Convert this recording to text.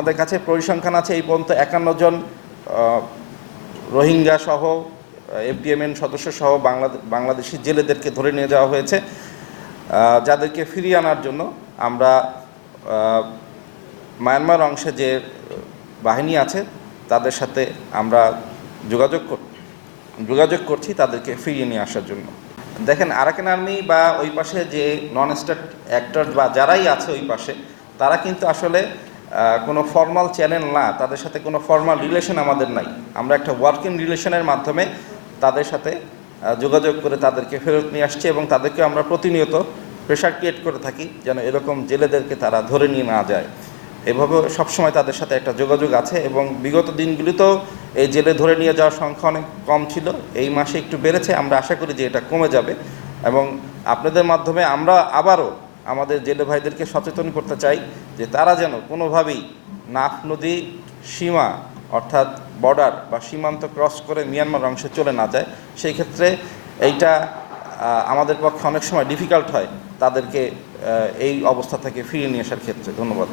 আমাদের কাছে পরিসংখ্যান আছে এই পর্যন্ত 51 জন রোহিঙ্গা সহ এফডিএমএন সদস্য সহ বাংলাদেশি জেলেদেরকে ধরে নিয়ে যাওয়া হয়েছে, যাদেরকে ফিরিয়ে আনার জন্য আমরা মায়ানমার অংশে যে বাহিনী আছে তাদের সাথে আমরা যোগাযোগ করছি তাদেরকে ফিরিয়ে নিয়ে আসার জন্য। দেখেন, আরাকান আর্মি বা ওই পাশে যে নন স্টেট অ্যাক্টর বা যারাই আছে ওই পাশে, তারা কিন্তু আসলে কোনো ফর্মাল চ্যানেল না, তাদের সাথে কোনো ফর্মাল রিলেশন আমাদের নাই। আমরা একটা ওয়ার্কিং রিলেশনের মাধ্যমে তাদের সাথে যোগাযোগ করে তাদেরকে ফেরত নিয়ে আসছি এবং তাদেরকে আমরা প্রতিনিয়ত প্রেশার ক্রিয়েট করে থাকি যেন এরকম জেলেদেরকে তারা ধরে নিয়ে না যায়। এভাবে সবসময় তাদের সাথে একটা যোগাযোগ আছে এবং বিগত দিনগুলিতেও এই জেলে ধরে নিয়ে যাওয়ার সংখ্যা অনেক কম ছিল, এই মাসে একটু বেড়েছে। আমরা আশা করি যে এটা কমে যাবে এবং আপনাদের মাধ্যমে আমরা আবারও আমাদের জেলে ভাইদেরকে সচেতন করতে চাই যে তারা যেন কোনোভাবেই নাফ নদী সীমা অর্থাৎ বর্ডার বা সীমান্ত ক্রস করে মিয়ানমার অংশে চলে না যায়। সেই ক্ষেত্রে এইটা আমাদের পক্ষে অনেক সময় ডিফিকাল্ট হয় তাদেরকে এই অবস্থা থেকে ফিরিয়ে নিয়ে আসার ক্ষেত্রে। ধন্যবাদ।